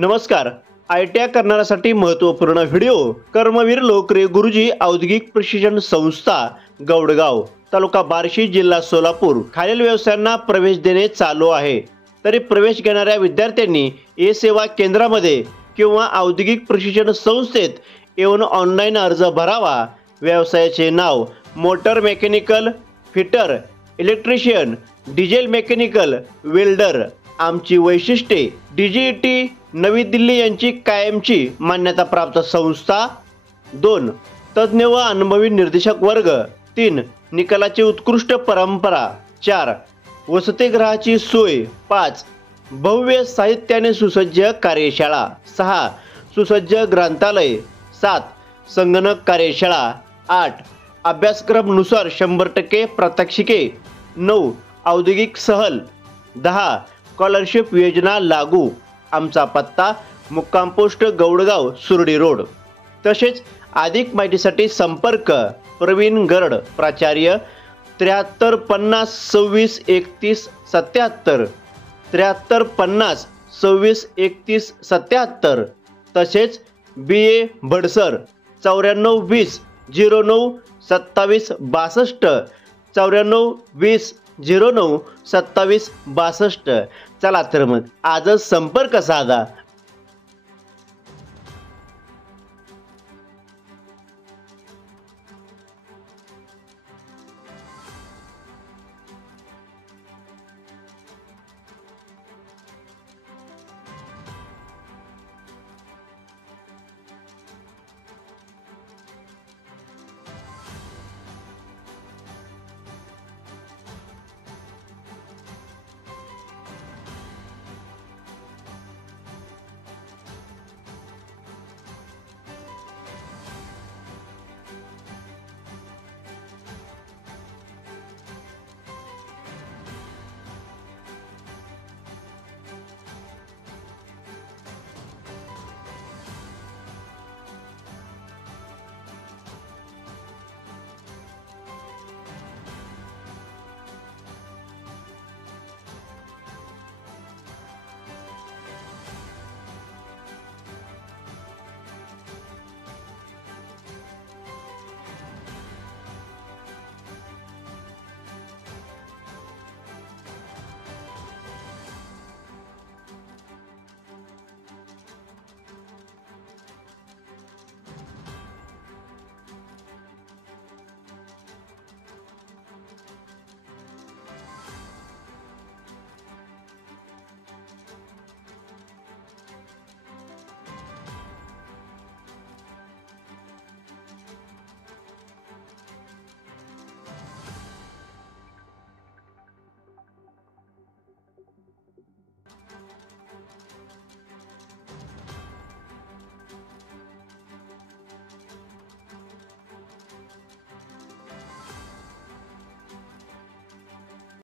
नमस्कार. ITI करणाऱ्यासाठी महत्त्वपूर्ण video. Karmaveer लोकरे गुरुजी औद्योगिक प्रशिक्षण संस्था गौडगाव तालुका बार्शी जिल्हा सोलापूर खालील व्यवसायांना प्रवेश देणे चालू आहे. तरी प्रवेश घेणाऱ्या विद्यार्थ्यांनी E-सेवा केंद्रामध्ये किंवा औद्योगिक प्रशिक्षण संस्थेत येऊन ऑनलाईन अर्ज भरावा. व्यवसायाचे नाव motor mechanical, fitter, electrician, diesel mechanical, welder. आमची वैशिष्ट्ये DGET नवी दिल्ली यांची कायमची मान्यता प्राप्त संस्था. 2. तज्ज्ञ व अनुभवी निर्देशक वर्ग. 3. निकालाची उत्कृष्ट परंपरा. 4. वसतिगृहाची सोय. 5. भव्य साहित्याने सुसज्ज कार्यशाळा. 6. सुसज्ज ग्रंथालय. 7. संगणक कार्यशाळा. 8. अभ्यासक्रमानुसार 100% प्रात्यक्षिके. 9. औद्योगिक सहल. 10. स्कॉलरशिप योजना लागू. आमचा पत्ता मुक्काम पोस्ट गौडगाव सुरडी रोड. तसेच अधिक माहितीसाठी संपर्क प्रवीण गरड प्राचार्य 73 50 26 31 77 73 50 26 31 77. तसेच BA भडसर 94 20 09 27 62 94 20 09 27 62. चला तर मग आजच संपर्क साधा